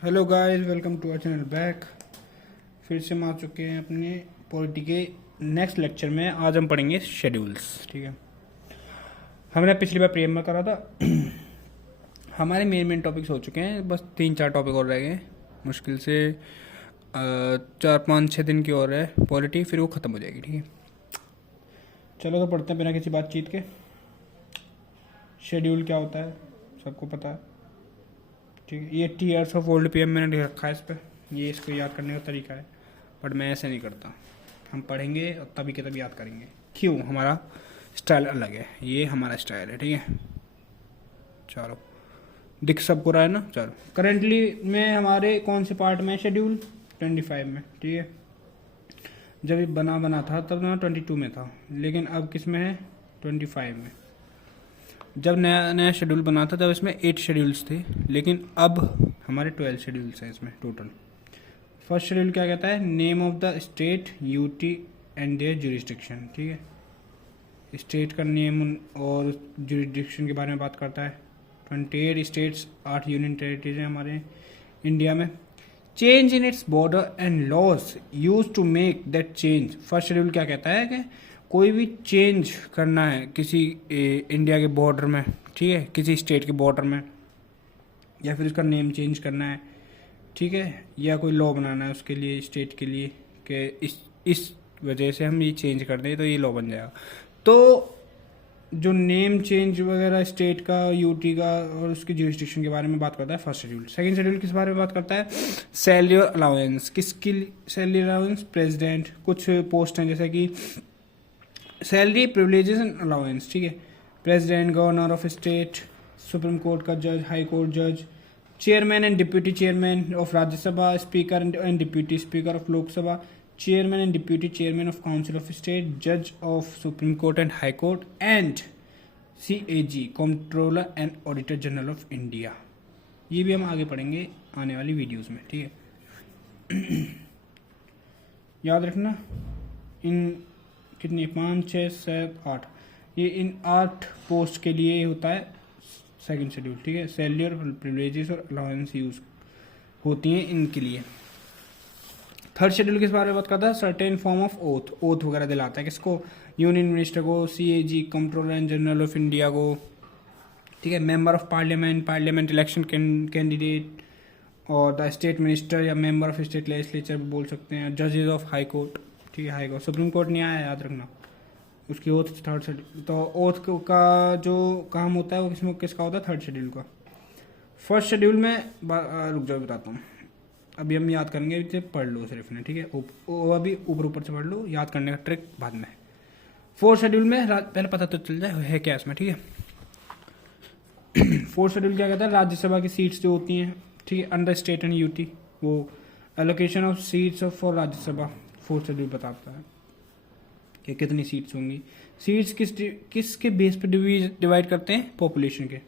Hello guys, welcome to our channel back. फिर से हम आ चुके हैं अपने पॉलिटी के नेक्स्ट लेक्चर में। आज हम पढ़ेंगे शेड्यूल्स। ठीक है, हमने पिछली बार प्रीएम में करा था। हमारे मेन टॉपिक्स हो चुके हैं, बस 3-4 टॉपिक और रह गए। मुश्किल से 4-5-6 दिन की और है पॉलिटी, फिर वो ख़त्म हो जाएगी। ठीक है, चलो तो पढ़ते हैं बिना किसी बातचीत के। शेड्यूल क्या होता है सबको पता है। ठीक है, ये टीयर्स ऑफ ओल्ड पीएम मैंने लिख रखा है इस पर। ये इसको याद करने का तरीका है, बट मैं ऐसे नहीं करता। हम पढ़ेंगे और तभी के तभी याद करेंगे। क्यों? हमारा स्टाइल अलग है, ये हमारा स्टाइल है। ठीक है, चलो दिख सबको रहा है ना। चलो, करेंटली में हमारे कौन से पार्ट में शेड्यूल? 25 में। ठीक है, जब ये बना था तब ना 22 में था, लेकिन अब किस में है? 25 में। जब नया नया शेड्यूल बना था तब इसमें 8 शेड्यूल्स थे, लेकिन अब हमारे 12 शेड्यूल्स हैं इसमें टोटल। फर्स्ट शेड्यूल क्या कहता है? Name of the state, UT and their jurisdiction. ठीक है, स्टेट का नेम और जुरिस्डिक्शन के बारे में बात करता है। 28 स्टेट्स, 8 यूनियन टेरिटरीज हैं हमारे इंडिया में। Change in its border and laws use to make that change. First schedule क्या कहता है कि कोई भी चेंज करना है किसी इंडिया के बॉर्डर में, ठीक है, किसी स्टेट के बॉर्डर में, या फिर उसका नेम चेंज करना है, ठीक है, या कोई लॉ बनाना है उसके लिए, स्टेट के लिए, कि इस वजह से हम ये चेंज कर दें तो ये लॉ बन जाएगा। तो जो नेम चेंज वगैरह स्टेट का, यूटी का और उसकी जुरिस्डिक्शन के बारे में बात करता है फर्स्ट शेड्यूल। सेकंड शेड्यूल किस बारे में बात करता है? सैलरी और अलाउंस। किसकी सैलरी अलाउंस? प्रेसिडेंट। कुछ पोस्ट हैं जैसे कि सैलरी, प्रिविलेजेस एंड अलाउंस। ठीक है, president, governor of state, supreme court का जज, हाई कोर्ट जज, chairman and deputy chairman of Rajya Sabha, speaker and deputy speaker of Lok Sabha, chairman and deputy chairman of council of state, जज of supreme court and high court, and CAG, controller and auditor general of India. ये भी हम आगे पढ़ेंगे आने वाली videos में। ठीक है, याद रखना इन कितनी 5, 6, 7, 8, ये इन 8 पोस्ट के लिए होता है सेकंड शेड्यूल। ठीक है, सैलरी और प्रिविलेजेस और अलाउंस यूज होती हैं इनके लिए। थर्ड शेड्यूल किस बारे में बात करता है? सर्टेन फॉर्म ऑफ ओथ वगैरह दिलाता है किसको? यूनियन मिनिस्टर को, CAG, controller and general of India को। ठीक है, member of parliament election candidate, और द स्टेट मिनिस्टर या मेंबर ऑफ स्टेट लेजिस्लेचर बोल सकते हैं, जजेस ऑफ हाई कोर्ट। ठीक है, हाई कोर्ट, सुप्रीम कोर्ट नहीं आया, याद रखना उसकी ओथ थर्ड शेड्यूल। तो ओथ का जो काम होता है वो किसका होता है? थर्ड शेड्यूल का। फर्स्ट शेड्यूल में रुक जाओ बताता हूँ, अभी हम याद करेंगे, इसे पढ़ लो सिर्फ ने। ठीक है, अभी ऊपर से पढ़ लो, याद करने का ट्रिक बाद में। फोर्थ शेड्यूल में पहले पता तो चल जाए है क्या इसमें। ठीक है, फोर्थ शेड्यूल क्या कहता है? राज्यसभा की सीट्स जो होती हैं, ठीक है, अंडर स्टेट एंड यूटी, वो allocation of seats for Rajya Sabha fourth schedule बताता है कि कितनी सीट्स होंगी। सीट्स किसके बेस पे डिवाइड करते हैं? पॉपुलेशन के।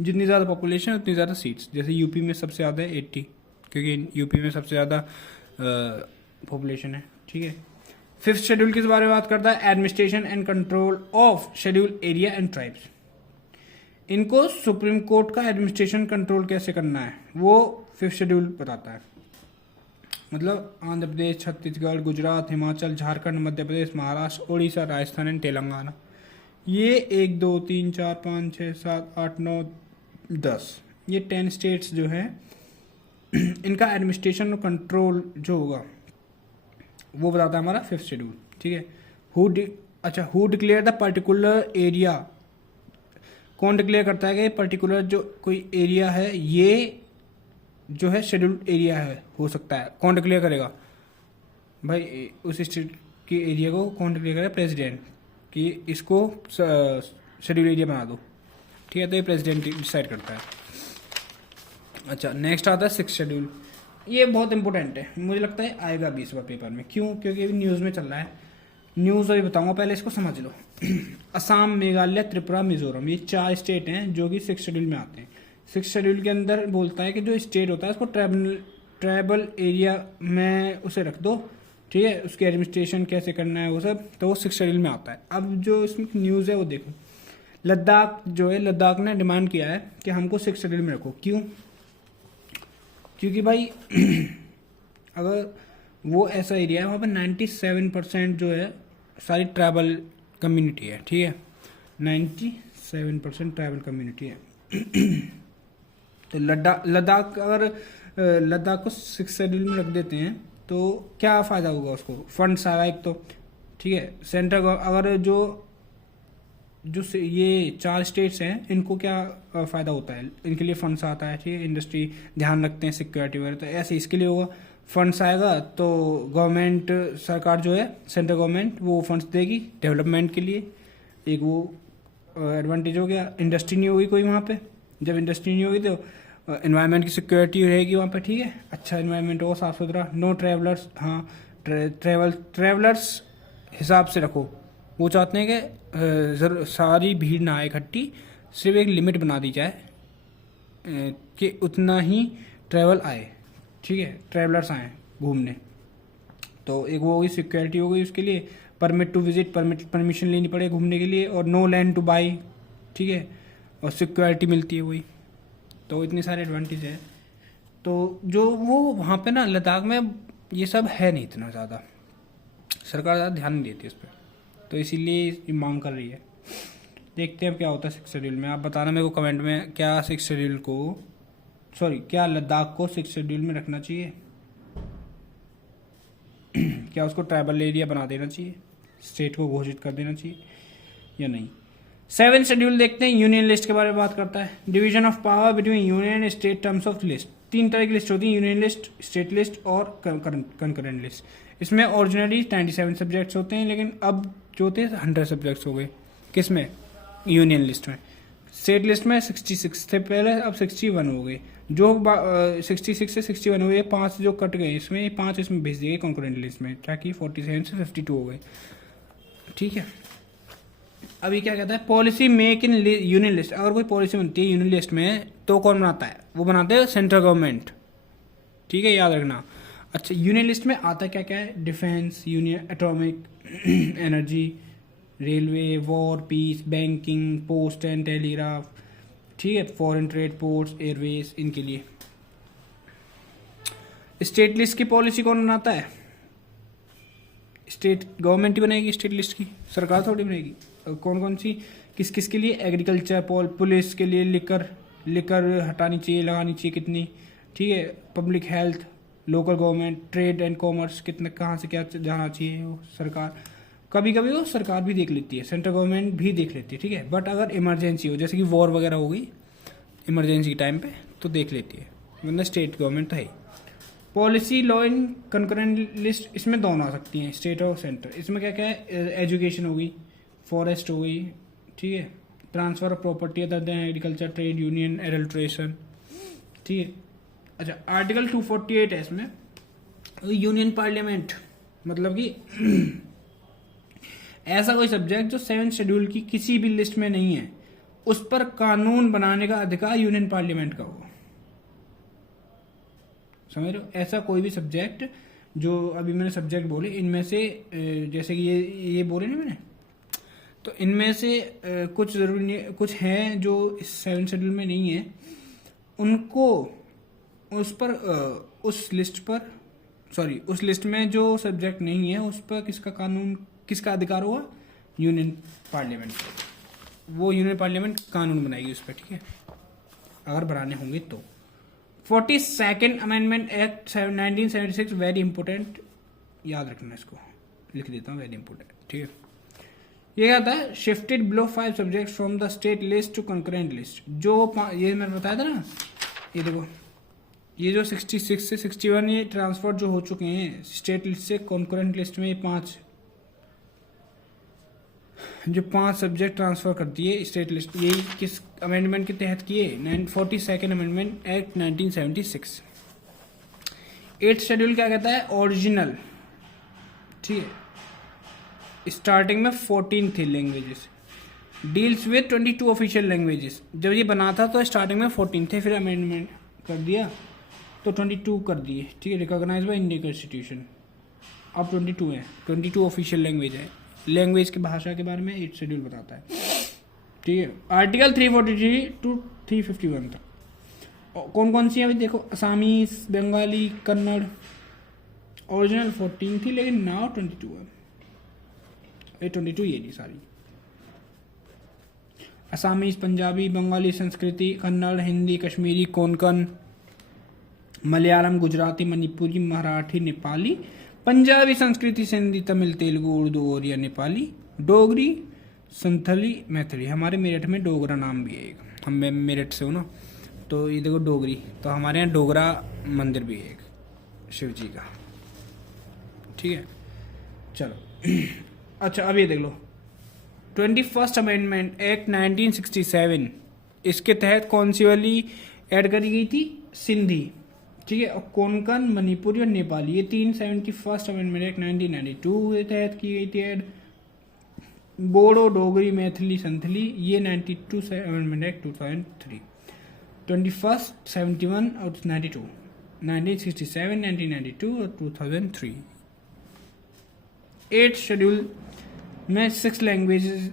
जितनी ज़्यादा पॉपुलेशन उतनी ज़्यादा सीट्स। जैसे यूपी में सबसे ज़्यादा है 80, क्योंकि यूपी में सबसे ज़्यादा पॉपुलेशन है। ठीक है, फिफ्थ शेड्यूल किस बारे में बात करता है? Administration and control of schedule area and tribes. इनको सुप्रीम कोर्ट का एडमिनिस्ट्रेशन कंट्रोल कैसे करना है वो फिफ्थ शेड्यूल बताता है। मतलब आंध्र प्रदेश, छत्तीसगढ़, गुजरात, हिमाचल, झारखंड, मध्य प्रदेश, महाराष्ट्र, उड़ीसा, राजस्थान एंड तेलंगाना, ये 1, 2, 3, 4, 5, 6, 7, 8, 9, 10, ये 10 स्टेट्स जो है इनका एडमिनिस्ट्रेशन और कंट्रोल जो होगा वो बताता है हमारा फिफ्थ शेड्यूल। ठीक है, who declare the particular area. कौन डिक्लेयर करता है कि पर्टिकुलर जो कोई एरिया है ये जो है शेड्यूल्ड एरिया है, हो सकता है। कौन डिक्लेयर करेगा भाई? उस स्टेट के एरिया को कौन डिक्लेयर करेगा? प्रेसिडेंट, कि इसको शेड्यूल एरिया बना दो। ठीक है, तो ये प्रेसिडेंट डिसाइड करता है। अच्छा, नेक्स्ट आता है सिक्स शेड्यूल। ये बहुत इंपॉर्टेंट है, मुझे लगता है आएगा भी इस बार पेपर में। क्यों? क्योंकि अभी न्यूज़ में चल रहा है। न्यूज़ अभी बताऊंगा, पहले इसको समझ लो। असम, मेघालय, त्रिपुरा, मिजोरम, ये 4 स्टेट हैं जो कि सिक्स शेड्यूल में आते हैं। सिक्स शेड्यूल के अंदर बोलता है कि जो स्टेट होता है उसको ट्राइबल एरिया में उसे रख दो। ठीक है, उसकी एडमिनिस्ट्रेशन कैसे करना है वो सब, तो वो सिक्स शेड्यूल में आता है। अब जो इसमें न्यूज़ है वो देखो, लद्दाख जो है, लद्दाख ने डिमांड किया है कि हमको सिक्स शेड्यूल में रखो। क्यों? क्योंकि भाई अगर वो ऐसा एरिया है वहाँ पे 97% जो है सारी ट्रैवल कम्युनिटी है, ठीक है, 97% ट्रैवल कम्युनिटी है। तो लद्दाख अगर लद्दाख को 6 शेड्यूल में रख देते हैं तो क्या फ़ायदा होगा उसको, फंड्स आएगा एक तो, ठीक है। सेंट्रल अगर जो ये 4 स्टेट्स हैं इनको क्या फ़ायदा होता है, इनके लिए फंड्स आता है, ठीक है, इंडस्ट्री ध्यान रखते हैं सिक्योरिटी वगैरह, तो ऐसे इसके लिए होगा, फंड्स आएगा तो गवर्नमेंट सरकार जो है सेंट्रल गवर्नमेंट वो फंड्स देगी डेवलपमेंट के लिए, एक वो एडवांटेज हो गया। इंडस्ट्री नहीं होगी कोई वहाँ पे, जब इंडस्ट्री नहीं होगी तो एनवायरनमेंट की सिक्योरिटी रहेगी वहाँ पे, ठीक है, अच्छा एनवायरनमेंट हो, साफ सुथरा, नो ट्रैवलर्स, हाँ ट्रैवलर्स हिसाब से रखो, वो चाहते हैं कि सारी भीड़ ना आए इकट्ठी, सिर्फ एक लिमिट बना दी जाए कि उतना ही ट्रैवल आए, ठीक है, ट्रैवलर्स आए घूमने। तो एक वो होगी सिक्योरिटी हो गई उसके लिए, परमिट टू विजिट, परमिशन लेनी पड़े घूमने के लिए, और नो लैंड टू बाई, ठीक है, और सिक्योरिटी मिलती है वही। तो इतने सारे एडवांटेज है। तो जो वो वहाँ पे ना लद्दाख में ये सब है नहीं इतना ज़्यादा, सरकार ज़्यादा ध्यान नहीं देती इस पर, तो इसीलिए ये मांग कर रही है। देखते हैं अब क्या होता है 6 शेड्यूल में। आप बताना मेरे को कमेंट में, क्या 6 शेड्यूल को क्या लद्दाख को 6 शेड्यूल में रखना चाहिए क्या उसको ट्राइबल एरिया बना देना चाहिए, स्टेट को घोषित कर देना चाहिए या नहीं। 7 शेड्यूल देखते हैं, यूनियन लिस्ट के बारे में बात करता है। Division of power between union and state terms of list. 3 तरह की लिस्ट होती है, यूनियन लिस्ट, स्टेट लिस्ट और कंकरेंट लिस्ट। इसमें ओरिजिनली 97 सब्जेक्ट्स होते हैं, लेकिन अब जो थे 100 सब्जेक्ट्स हो गए। किसमें? यूनियन लिस्ट में। स्टेट लिस्ट में 66 थे पहले, अब 61 हो गए। जो 66 से 61 हुए, 5 जो कट गए इसमें, 5 इसमें भेज दिए कंकरेंट लिस्ट में, क्या कि 47 से 52 हो गए, ठीक है। अभी क्या कहता है, policy make in union list. अगर कोई पॉलिसी बनती है यूनियन लिस्ट में तो कौन बनाता है? वो बनाते हैं सेंट्रल गवर्नमेंट, ठीक है, याद रखना। अच्छा, यूनियन लिस्ट में आता क्या क्या है? Defence, union, atomic energy, railway, war, peace, banking, post and telegraph, ठीक है, फॉरेन ट्रेड, पोर्ट्स, एयरवेज, इनके लिए। स्टेट लिस्ट की पॉलिसी कौन बनाता है? स्टेट गवर्नमेंट ही बनाएगी स्टेट लिस्ट की, सरकार थोड़ी बनाएगी। कौन कौन सी, किस किस के लिए? एग्रीकल्चर, पुलिस के लिए लिकर हटानी चाहिए, लगानी चाहिए कितनी, ठीक है, public health, local government, trade and commerce, कितने कहाँ से क्या जाना चाहिए, वो सरकार, कभी कभी वो सरकार भी देख लेती है, सेंट्रल गवर्नमेंट भी देख लेती है, ठीक है। बट अगर इमरजेंसी हो, जैसे कि वॉर वगैरह हो गई इमरजेंसी के टाइम पे, तो देख लेती है, मतलब स्टेट गवर्नमेंट तो है। Policy, law in concurrent list, इसमें दोनों आ सकती हैं, स्टेट और सेंटर। इसमें क्या क्या है? एजुकेशन हो गई, फॉरेस्ट हो गई, ठीक है, transfer of property other than agriculture, trade union, adulteration, ठीक है। अच्छा, आर्टिकल 248 है इसमें, यूनियन पार्लियामेंट, मतलब कि ऐसा कोई सब्जेक्ट जो 7 शेड्यूल की किसी भी लिस्ट में नहीं है, उस पर कानून बनाने का अधिकार यूनियन पार्लियामेंट का होगा, समझ रहे हो? ऐसा कोई भी सब्जेक्ट जो अभी मैंने सब्जेक्ट बोले, इनमें से जैसे कि ये बोले ना मैंने, तो इनमें से कुछ जरूरी नहीं, कुछ हैं जो इस 7 शेड्यूल में नहीं है, उनको उस लिस्ट में जो सब्जेक्ट नहीं है उस पर किसका अधिकार होगा? Union parliament. वो यूनियन पार्लियामेंट कानून बनाएगी उस पर, ठीक है, अगर बनाने होंगे तो। 42nd amendment act 1976, very important, याद रखना, इसको लिख देता हूँ, वेरी इंपॉर्टेंट, ठीक है। ये क्या होता है? Shifted below 5 subject from the state list to concurrent list. जो ये मैंने बताया था ना, ये देखो, ये जो 66 से 61 ये ट्रांसफर जो हो चुके हैं स्टेट लिस्ट से कंकरेंट लिस्ट में, ये 5 सब्जेक्ट ट्रांसफर कर दिए स्टेट लिस्ट, यही किस अमेंडमेंट के तहत किए? 42nd amendment act 1976। 8th schedule क्या कहता है? ओरिजिनल, ठीक है, स्टार्टिंग में 14 थी languages, deals with 22 official languages. जब ये बना था तो स्टार्टिंग में 14 थे, फिर अमेंडमेंट कर दिया तो 22 कर दिए, ठीक है, रिकॉग्नाइज बाय इंडियन कॉन्स्टिट्यूशन। अब 22 है, 22 ऑफिशियल लैंग्वेज है। लैंग्वेज की भाषा के बारे में 8th शेड्यूल बताता है, ठीक है। आर्टिकल 343 टू 351 तक। कौन कौन सी है अभी देखो, असामीज, बंगाली, कन्नड़। ओरिजिनल 14 थी लेकिन नाउ 22 है। ये 22 ये नहीं सारी। असामीज, पंजाबी, बंगाली, संस्कृति, कन्नड़, हिंदी, कश्मीरी, कोंकण, मलयालम, गुजराती, मणिपुरी, मराठी, नेपाली, पंजाबी, संस्कृति, सिंधी, तमिल, तेलुगु, उर्दू, ओरिया, नेपाली, डोगरी, संथली, मैथिली। हमारे मेरठ में डोगरा नाम भी है एक, हम मेरठ से हो ना, तो ये देखो डोगरी, तो हमारे यहाँ डोगरा मंदिर भी है एक शिव जी का, ठीक है। चलो अच्छा अब ये देख लो 21st अमेंडमेंट एक्ट 1967, इसके तहत कौन सी वाली ऐड करी गई थी? सिंधी, ठीक है, और कोंकण, मणिपुरी और नेपाली, ये 71st अमेंडमेंट एक्ट 1992 के तहत की गई थी ऐड। बोडो, डोगरी, मैथिली, संथली, ये 92 अमेंडमेंट एक्ट 2003। 21st, 71 और 92, 1967, 1992 और 2003। 8th शेड्यूल में 6 लैंग्वेजेस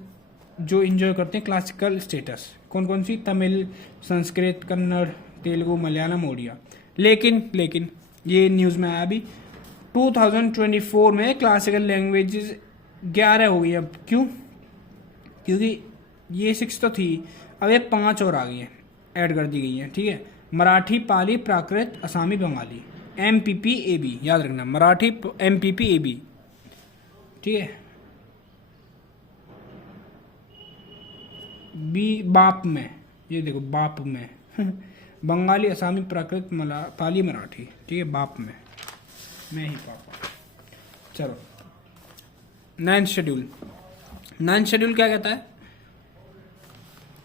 जो इंजॉय करते हैं क्लासिकल स्टेटस, कौन कौन सी? तमिल, संस्कृत, कन्नड़, तेलुगु, मलयालम, ओडिया। लेकिन ये न्यूज़ में आया अभी 2024 में क्लासिकल लैंग्वेजेस 11 हो गई। अब क्यों? क्योंकि ये 6 तो थी, अब ये 5 और आ गई हैं, ऐड कर दी गई हैं, ठीक है। मराठी, पाली, प्राकृत, असामी, बंगाली, MPPAB याद रखना, मराठी MPPAB, ठीक है। बाप में, ये देखो बाप में बंगाली, असामी, प्राकृत, पाली, मराठी, ठीक है, बाप में, मैं ही पापा। चलो 9th शेड्यूल। 9th शेड्यूल क्या कहता है?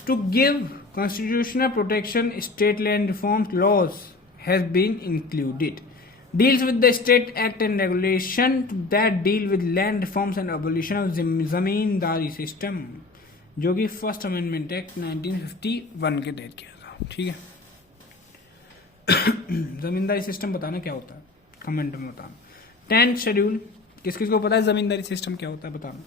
To give constitutional protection state land reforms laws has been included, deals with the state act and regulation that deal with land reforms and abolition of zamindari system, जो कि first amendment act 1951 के तहत किया था, ठीक है। जमींदारी system बताना क्या होता है, कमेंट में बताना। 10th शेड्यूल, किस किस को पता है जमींदारी सिस्टम क्या होता है बताना।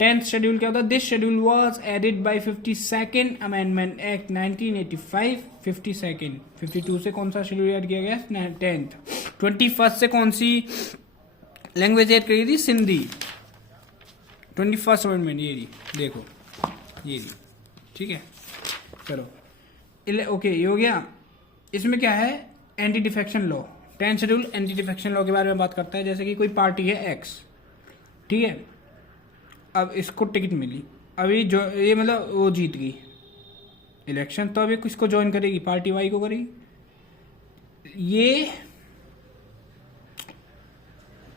10th शेड्यूल क्या होता है? This schedule was added by 52nd amendment act 1985। 52nd, 52 से कौन सा शेड्यूल ऐड किया गया? 10th। 21st से कौन सी लैंग्वेज ऐड करी थी? सिंधी। 21st अमेंडमेंट ये रही, देखो ये रही, ठीक है। चलो ओके, ये हो गया। इसमें क्या है? Anti defection law. 10th schedule anti defection law के बारे में बात करता है। जैसे कि कोई पार्टी है एक्स, ठीक है, अब इसको टिकट मिली, अभी जो ये मतलब वो जीत गई इलेक्शन, तो अभी किसको ज्वाइन करेगी? पार्टी वाई को करेगी, ये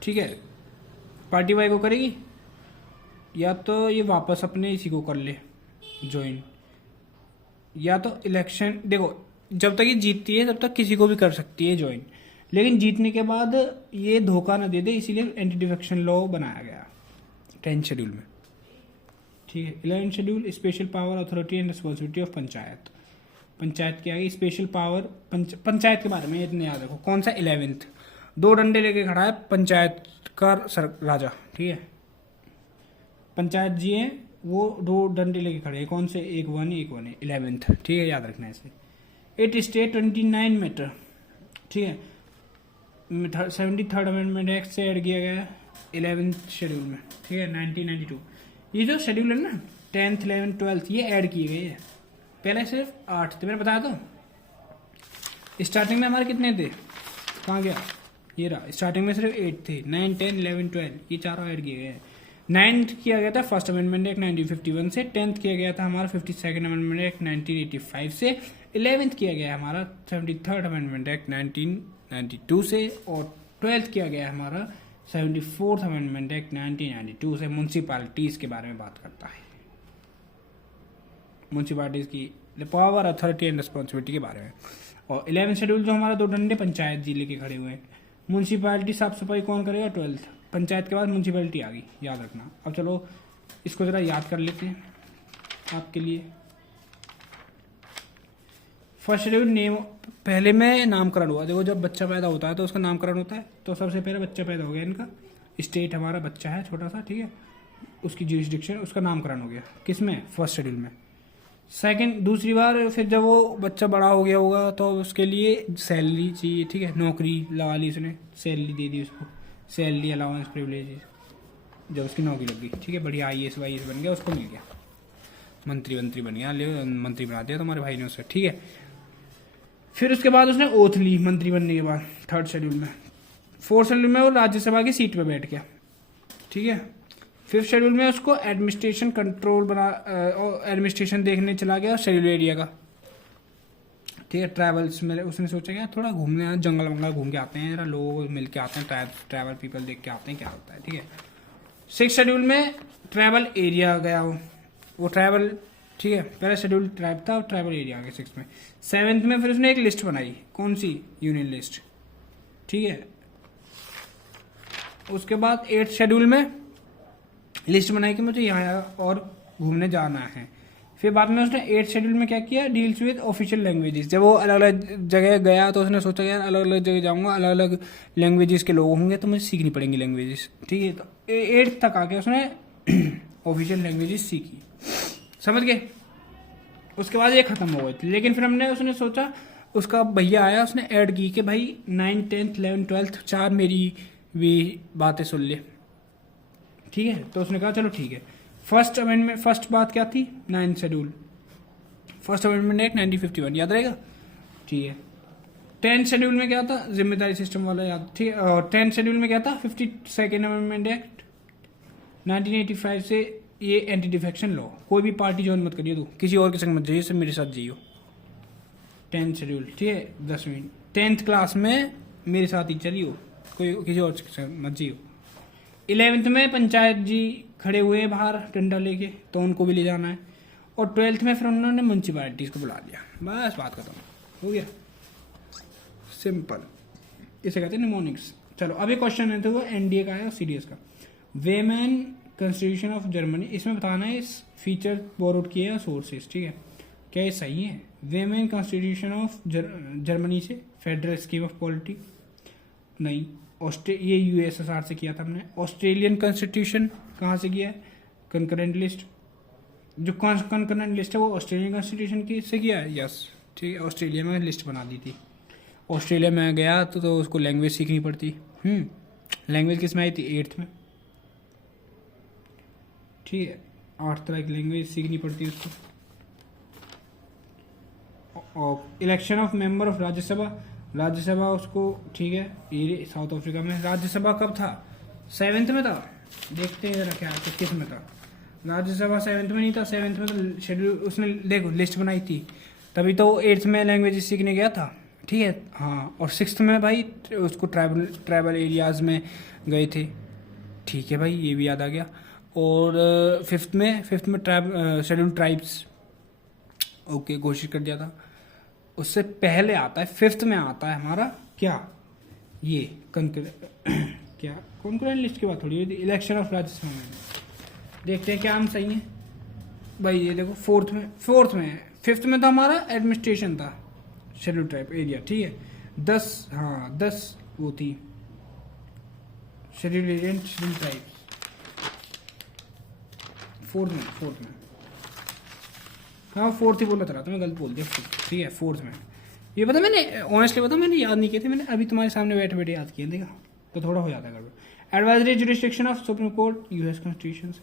ठीक है, पार्टी वाई को करेगी, या तो ये वापस अपने इसी को कर ले ज्वाइन, या तो इलेक्शन, देखो जब तक ये जीतती है तब तक किसी को भी कर सकती है ज्वाइन, लेकिन जीतने के बाद ये धोखा ना दे दे, इसीलिए एंटी डिफेक्शन लॉ बनाया गया 10th शेड्यूल में, ठीक है। 11th schedule special power, authority and responsibility of panchayat. Panchayat की आ गई स्पेशल पावर, पंचायत के बारे में इतने याद रखो। कौन सा? 11th। 2 डंडे लेके खड़ा है पंचायत का राजा, ठीक है, पंचायत जी है वो 2 डंडे लेके खड़े हैं, कौन से? एक वन 11th, ठीक है, याद रखना है इसे। 8 स्टेट 29 मैटर, ठीक है, 73rd अमेंडमेंट एक्ट से ऐड किया गया 11th शेड्यूल में, ठीक है, 1992। ये जो शेड्यूल है ना 10th, 11th, 12th ये ऐड किए गए हैं, पहले सिर्फ 8 थे, मैंने बताया तो स्टार्टिंग में हमारे कितने थे, कहाँ गया ये रहा, स्टार्टिंग में सिर्फ 8 थे, 9, 10, 11, 12 ये चारों ऐड किए गए हैं। 9th किया गया था फर्स्ट अमेंडमेंट एक्ट 1951 से, 10th किया गया था हमारा 52nd अमेंडमेंट एक्ट 1985 से, 11th किया गया हमारा 73rd अमेंडमेंट एक्ट 1992 से, और 12th किया गया हमारा 74th अमेंडमेंट एक्ट 1992 से। म्यूनसिपैलिटीज के बारे में बात करता है, म्यूनसिपैलिटीज की पावर, अथॉरिटी एंड रिस्पॉन्सिबिलिटी के बारे में। और 11th शेड्यूल जो हमारा 2 डंडे पंचायत जिले के खड़े हुए हैं। म्यूनसिपैलिटी साफ सफाई कौन करेगा? 12th। पंचायत के बाद म्यूनसिपैलिटी आ गई, याद रखना। अब चलो इसको जरा याद कर लेते हैं आपके लिए। फर्स्ट शेड्यूल नेम, पहले में नामकरण हुआ। देखो जब बच्चा पैदा होता है तो उसका नामकरण होता है, तो सबसे पहले बच्चा पैदा हो गया इनका, स्टेट हमारा बच्चा है छोटा सा, ठीक है, उसकी ज्यूरिसडिक्शन, उसका नामकरण हो गया किस में? फर्स्ट शेड्यूल में। सेकंड दूसरी बार फिर जब वो बच्चा बड़ा हो गया होगा तो उसके लिए सैलरी चाहिए, ठीक है, नौकरी लगा ली उसने, सैलरी दे दी उसको, सैलरी अलाउंस प्रिविलेजेस, जब उसकी नौकरी लग गई, ठीक है, बढ़िया IAS वाईएएस बन गया, उसको मिल गया, मंत्री बन गया, ले मंत्री बना दिया तुम्हारे भाई ने उसे, ठीक है। फिर उसके बाद उसने ओथ ली मंत्री बनने के बाद, थर्ड शेड्यूल में। फोर्थ शेड्यूल में वो राज्यसभा की सीट पे बैठ गया, ठीक है। फिफ्थ शेड्यूल में उसको एडमिनिस्ट्रेशन कंट्रोल एडमिनिस्ट्रेशन देखने चला गया शेड्यूल एरिया का, ठीक है। ट्रैवल्स में उसने सोचा क्या थोड़ा घूमने, जंगल वंगल घूम के आते हैं, जरा लोग मिल के आते हैं, ट्रैवल पीपल देख के आते हैं क्या होता है, ठीक है। सिक्स शेड्यूल में ट्रैवल एरिया गया वो ट्रैवल, ठीक है, पहला शेड्यूल ट्राइब था, ट्रैवल एरिया आ गया सिक्स में। सेवेंथ में फिर उसने एक लिस्ट बनाई, कौन सी, यूनियन लिस्ट, ठीक है। उसके बाद एट्थ शेड्यूल में लिस्ट बनाई कि मुझे यहाँ और घूमने जाना है। फिर बाद में उसने एट्थ शेड्यूल में क्या किया, डील्स विद ऑफिशियल लैंग्वेजेस। जब वो अलग अलग जगह गया तो उसने सोचा यार अलग अलग जगह जाऊंगा, अलग अलग लैंग्वेजेस के लोग होंगे तो मुझे सीखनी पड़ेंगी लैंग्वेजेस, ठीक है। तो एट्थ तक आके उसने ऑफिशियल लैंग्वेजेस सीखी, समझ गए। उसके बाद ये खत्म हो गई थी, लेकिन फिर उसने सोचा, उसका भैया आया, उसने ऐड की कि भाई 9, 10th, 11th, 12th 4 मेरी भी बातें सुन ले, ठीक है। तो उसने कहा चलो ठीक है। फर्स्ट अमेंडमेंट, फर्स्ट बात क्या थी, 9th schedule, first amendment act 1951, याद रहेगा, ठीक है। 10th शेड्यूल में क्या था, जिम्मेदारी सिस्टम वाला, याद, ठीक है। और 10th शेड्यूल में क्या था, 52nd अमेंडमेंट एक्ट 1985 से ये एंटी डिफेक्शन लॉ, कोई भी पार्टी ज्वाइन मत करिए, तू किसी और के संग मत जाइए, सब मेरे साथ जाइयो। 10th शेड्यूल, ठीक है, 10वीं 10th क्लास में मेरे साथ ही चलियो, कोई किसी और के संग मत जाइयो। 11th में पंचायत जी खड़े हुए हैं बाहर डंडा लेके, तो उनको भी ले जाना है। और 12th में फिर उन्होंने म्यूनसिपैलिटीज को बुला लिया, बस बात खत्म हो गया, सिंपल, इसे कहते हैं निमोनिक्स। चलो अभी क्वेश्चन है तो वो NDA का है और CDS का। वेमेन कॉन्स्टिट्यूशन ऑफ जर्मनी, इसमें बताना है इस फीचर बोरोड किए या सोर्सेस, ठीक है, क्या ये सही है। वेमेन कॉन्स्टिट्यूशन ऑफ जर्मनी से, फेडरल स्कीम ऑफ पॉलिटी नहीं, ये USSR से किया था हमने। ऑस्ट्रेलियन कॉन्स्टिट्यूशन कहाँ से किया है, कंकरेंट लिस्ट, जो कंकरेंट लिस्ट है वो ऑस्ट्रेलियन कॉन्स्टिट्यूशन की से किया है, यस, ठीक है। ऑस्ट्रेलिया में लिस्ट बना दी थी, ऑस्ट्रेलिया में गया तो उसको लैंग्वेज सीखनी पड़ती, लैंग्वेज किस में आई थी, 8th में, ठीक है, 8th तरह की लैंग्वेज सीखनी पड़ती है उसको। और election of member of Rajya Sabha उसको, ठीक है, ये साउथ अफ्रीका में। राज्यसभा कब था, 7th में था, देखते हैं जरा क्या किस में था। राज्यसभा 7th में नहीं था, 7th में तो शेड्यूल उसने देखो लिस्ट बनाई थी, तभी तो 8th में लैंग्वेज सीखने गया था, ठीक है, हाँ। और 6th में भाई उसको ट्राइबल एरियाज में गए थे, ठीक है भाई, ये भी याद आ गया। और 5th में शेड्यूल ट्राइब्स, ओके, घोषित कर दिया था। उससे पहले आता है 5th में आता है हमारा क्या, ये क्या कॉन्करेंट लिस्ट की बात थोड़ी, इलेक्शन ऑफ राज्यसभा में, देखते हैं क्या हम सही है भाई। ये देखो 4th में 5th में तो हमारा एडमिनिस्ट्रेशन था, शेड्यूल ट्राइब एरिया, ठीक है। 10 वो थी schedule area and schedule tribe, 4th में हाँ 4th ही बोला था, तो मैं गलत बोल दिया, ठीक है। 4th में ये पता, मैंने ऑनेस्टली पता मैंने याद नहीं किए थे, मैंने अभी तुम्हारे सामने बैठे बैठे याद किए, देखा तो थोड़ा हो जाता है गड़बड़। Advisory jurisdiction of supreme court, US constitution,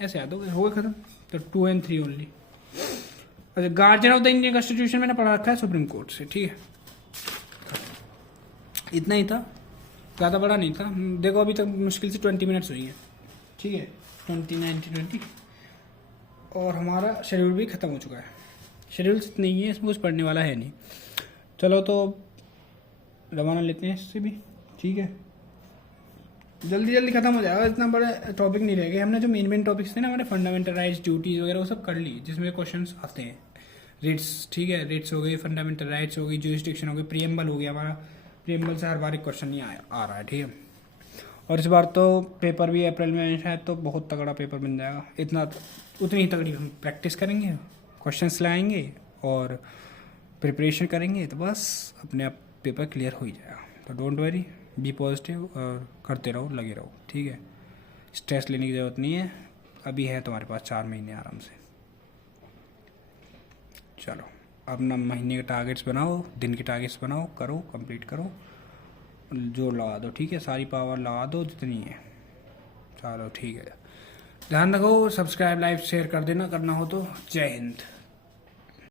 ऐसे याद हो गए खत्म। तो 2 and 3 ओनली। अच्छा, guardian of the Indian constitution मैंने पढ़ा रखा है सुप्रीम कोर्ट से, ठीक है, इतना ही था, ज़्यादा बड़ा नहीं था। देखो अभी तक मुश्किल से 20 मिनट्स हुई हैं, ठीक है, 20 और हमारा शेड्यूल भी ख़त्म हो चुका है। शेड्यूल नहीं है, इसमें कुछ पढ़ने वाला है नहीं। चलो तो रवाना लेते हैं इससे भी, ठीक है, जल्दी ख़त्म हो जाएगा, इतना बड़ा टॉपिक नहीं रहेगा। हमने जो मेन टॉपिक्स थे ना हमारे, फंडामेंटल राइट्स, ड्यूटीज़ वगैरह वो सब कर ली, जिसमें क्वेश्चंस आते हैं। रिट्स, ठीक है, रिट्स हो गई, फंडामेंटल राइट्स हो गई, जुरिस्डिक्शन हो गई, प्रीएम्बल हो गया हमारा, प्रीएम्बल से हर बार एक क्वेश्चन नहीं आ रहा है, ठीक है। और इस बार तो पेपर भी अप्रैल में शायद, तो बहुत तगड़ा पेपर बन जाएगा, उतनी ही तगड़ी हम प्रैक्टिस करेंगे, क्वेश्चंस लाएंगे और प्रिपरेशन करेंगे, तो बस अपने आप पेपर क्लियर हो ही जाएगा। तो डोंट वरी, बी पॉजिटिव और करते रहो, लगे रहो, ठीक है, स्ट्रेस लेने की ज़रूरत नहीं है, अभी है तुम्हारे पास 4 महीने आराम से। चलो अपना महीने के टारगेट्स बनाओ, दिन के टारगेट्स बनाओ, करो, कंप्लीट करो, जोर लगा दो, ठीक है, सारी पावर लगा दो जितनी है। चलो ठीक है, ध्यान रखो, सब्सक्राइब, लाइक, शेयर कर देना करना हो तो। जय हिंद।